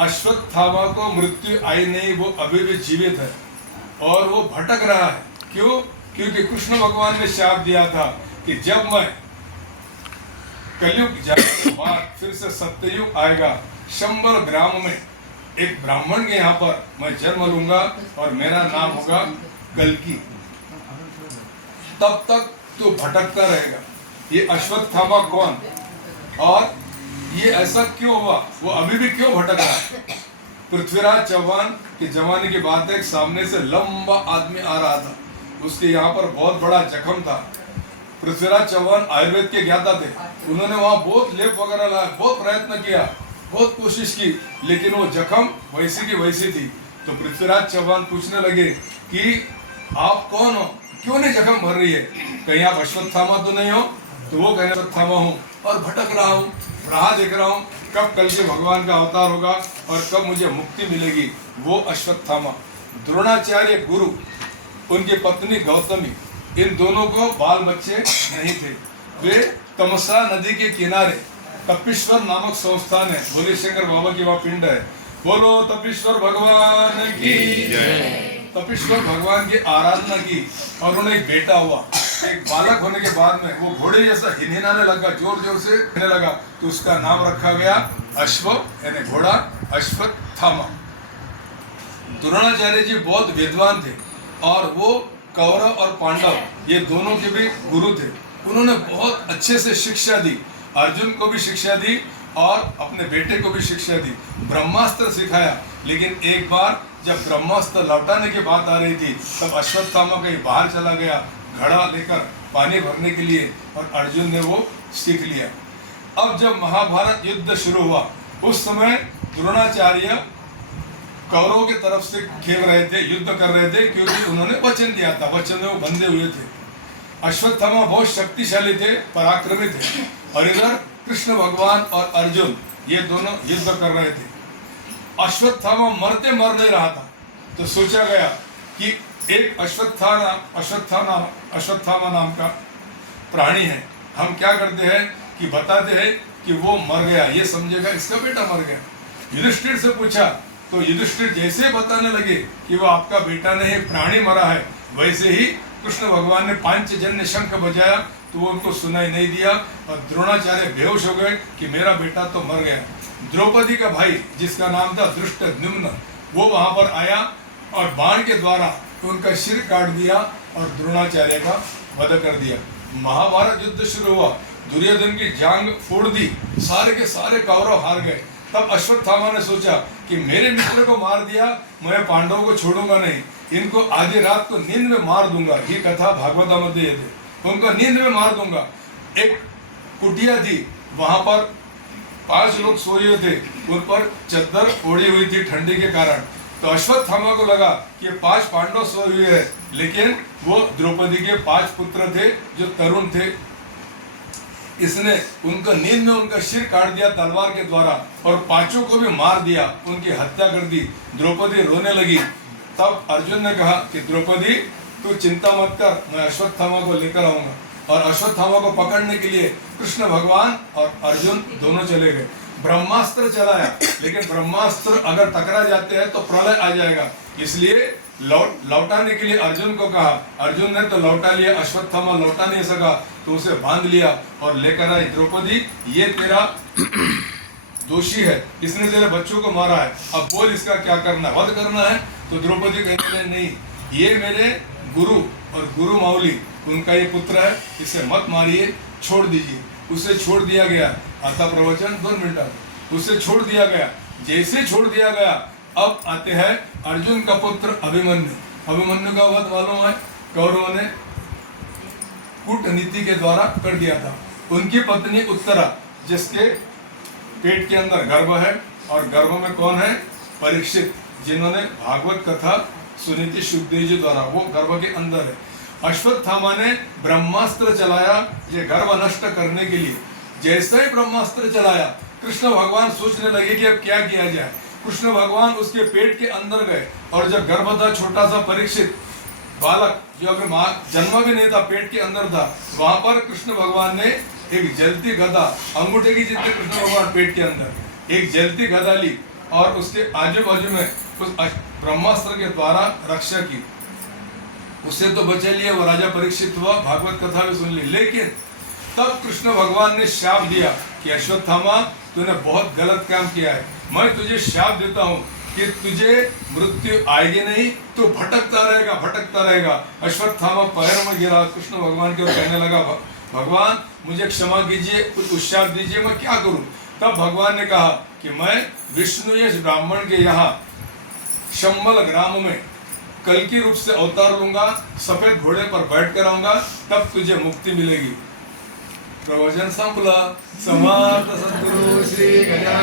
अश्वत्थामा को मृत्यु आई नहीं, वो अभी भी जीवित है और वो भटक रहा है। क्यों? क्योंकि कृष्ण भगवान ने शाप दिया था कि जब मैं कलयुग जाने के बाद फिर से सत्ययुग आएगा, शंबर ग्राम में एक ब्राह्मण के यहाँ पर मैं जन्म लूंगा और मेरा नाम होगा कल्कि। तब तक तो भटकता रहेगा। ये अश्वत्थामा कौन और ये ऐसा क्यों हुआ, वो अभी भी क्यों भटक रहा है? पृथ्वीराज चौहान के जमाने की बात है, सामने से लंबा आदमी आ रहा था, उसके यहाँ पर बहुत बड़ा जख्म था। पृथ्वीराज चौहान आयुर्वेद के ज्ञाता थे, उन्होंने वहां बहुत लेप वगैरह लाया, बहुत प्रयत्न किया, बहुत कोशिश की, लेकिन वो जख्म वैसी की वैसी थी। तो पृथ्वीराज चौहान पूछने लगे कि आप कौन हो, क्यों नहीं जख्म भर रही है, कहीं आप अश्वत्थामा तो नहीं हो? तो वो कहने अश्वत्थामा हूँ और भटक रहा हूँ, राह देख रहा हूँ कब कल के भगवान का अवतार होगा और कब मुझे मुक्ति मिलेगी। वो अश्वत्थामा। द्रोणाचार्य गुरु, उनकी पत्नी गौतमी, इन दोनों को बाल बच्चे नहीं थे। वे तमसा नदी के किनारे तपेश्वर नामक संस्थान है, भोले शंकर बाबा की वहाँ पिंड है। बोलो तपेश्वर भगवान की जय। तपेश्वर भगवान की आराधना की और उन्हें एक बेटा हुआ। एक बालक होने के बाद में वो घोड़े जैसा हिनहिनाने लगा, जोर जोर से हिलने लगा, तो उसका नाम रखा गया अश्व यानी घोड़ा, अश्वत्थामा। द्रोणाचार्य जी बहुत विद्वान थे और वो कौरव और पांडव ये दोनों के भी गुरु थे। उन्होंने बहुत अच्छे से शिक्षा दी, अर्जुन को भी शिक्षा दी और अपने बेटे को भी शिक्षा दी, ब्रह्मास्त्र सिखाया। लेकिन एक बार जब ब्रह्मास्त्र लौटाने की बात आ रही थी, तब अश्वत्थामा कहीं बाहर चला गया घड़ा लेकर पानी भरने के लिए, और अर्जुन ने वो सीख लिया। अब जब महाभारत युद्ध शुरू हुआ, उस समय द्रोणाचार्य कौरवों की तरफ से खेल रहे थे, युद्ध कर रहे थे, क्योंकि उन्होंने वचन दिया था, वचन में वो बंधे हुए थे। अश्वत्थामा बहुत शक्तिशाली थे, पराक्रमी थे, और इधर कृष्ण भगवान और अर्जुन ये दोनों युद्ध कर रहे थे। अश्वत्थामा मरते मर नहीं रहा था, तो सोचा गया कि एक अश्वत्थामा नाम का प्राणी है, हम क्या करते हैं कि बताते हैं कि वो मर गया, ये समझेगा इसका बेटा मर गया। युधिष्ठिर से पूछा तो युधिष्ठिर जैसे बताने लगे कि वो आपका बेटा नहीं प्राणी मरा है, वैसे ही कृष्ण भगवान ने पांचजन्य शंख बजाया तो वो उनको सुनाई नहीं दिया और द्रोणाचार्य बेहोश हो गए कि मेरा बेटा तो मर गया। द्रौपदी का भाई जिसका नाम था धृष्टद्युम्न, वो वहां पर आया और बाण के द्वारा उनका सिर काट दिया और द्रोणाचार्य का वध कर दिया। महाभारत युद्ध शुरू हुआ, दुर्योधन की जांग फोड़ दी, सारे के सारे कौरव हार गए। तब अश्वत्थामा ने सोचा कि मेरे मित्र को मार दिया, मैं पांडवों को छोड़ूंगा नहीं, इनको आधी रात को नींद में मार दूंगा। ये कथा भागवत में थे, उनको नींद में मार दूंगा। एक कुटिया थी, वहां पर 5 लोग सोए हुए थे, उन पर चद्दर ओढ़ी हुई थी ठंडी के कारण। तो अश्वत्थामा को लगा कि 5 पांडव सोए हुए हैं, लेकिन वो द्रौपदी के 5 पुत्र थे जो तरुण थे। इसने उनका नींद में उनका सिर काट दिया तलवार के द्वारा और 5 को भी मार दिया, उनकी हत्या कर दी। द्रौपदी रोने लगी। तब अर्जुन ने कहा कि द्रौपदी तू चिंता मत कर, मैं अश्वत्थामा को लेकर आऊंगा। और अश्वत्थामा को पकड़ने के लिए कृष्ण भगवान और अर्जुन दोनों चले गए। ब्रह्मास्त्र चलाया, लेकिन ब्रह्मास्त्र अगर टकरा जाते हैं तो प्रलय आ जाएगा, इसलिए लौटाने के लिए अर्जुन को कहा। अर्जुन ने तो लौटा लिया, अश्वत्थामा लौटा नहीं सका, तो उसे बांध लिया और लेकर आई। द्रौपदी ये तेरा दोषी है, इसने तेरे बच्चों को मारा है, अब बोल इसका क्या करना, वध करना है? तो द्रौपदी कहती है नहीं, ये मेरे गुरु और गुरु माउली उनका ये पुत्र है, इसे मत मारिए, छोड़ दीजिए। उसे छोड़ दिया गया। आता प्रवचन 2 मिनट। उसे छोड़ दिया गया। जैसे छोड़ दिया गया, अब आते हैं अर्जुन का पुत्र अभिमन्यु। अभिमन्यु का वध मालूम है, कौरवों ने कूटनीति के द्वारा कर दिया था। उनकी पत्नी उत्तरा, जिसके पेट के अंदर गर्भ है, और गर्भ में कौन है? परीक्षित, जिन्होंने भागवत कथा सुनी थी सुखदेव जी द्वारा, वो गर्भ के अंदर है। अश्वत्थामा ने ब्रह्मास्त्र चलाया ये गर्भ नष्ट करने के लिए। जैसे ही ब्रह्मास्त्र चलाया, कृष्ण भगवान सोचने लगे कि अब क्या किया जाए। कृष्ण भगवान उसके पेट के अंदर गए, और जब गर्भ था छोटा सा परीक्षित बालक, जो अगर मां जन्म भी नहीं था, पेट के अंदर था, वहां पर कृष्ण भगवान ने एक जलती गदा, अंगूठे की जितने कृष्ण भगवान पेट के अंदर एक जलती गदा ली और उसके आजू बाजू में उस ब्रह्मास्त्र के द्वारा रक्षा की। उससे तो बचे लिए, वो राजा परीक्षित हुआ, भागवत कथा भी सुन ली। लेकिन तब कृष्ण भगवान ने शाप दिया कि अश्वत्थामा तूने बहुत गलत काम किया है, मैं तुझे शाप देता हूँ कि तुझे मृत्यु आएगी नहीं, तू भटकता रहेगा। अश्वत्थामा पैर में गिरा, कृष्ण भगवान के ओर कहने लगा, भगवान मुझे क्षमा कीजिए, कुछ शाप दीजिए, मैं क्या करूं? तब भगवान ने कहा कि मैं विष्णु यश ब्राह्मण के यहाँ शंबल ग्राम में कल की रूप से अवतार लूंगा, सफेद घोड़े पर बैठ कर आऊंगा, तब तुझे मुक्ति मिलेगी। प्रवचन संपला। समाप्त। सद्गुरु श्री गजानन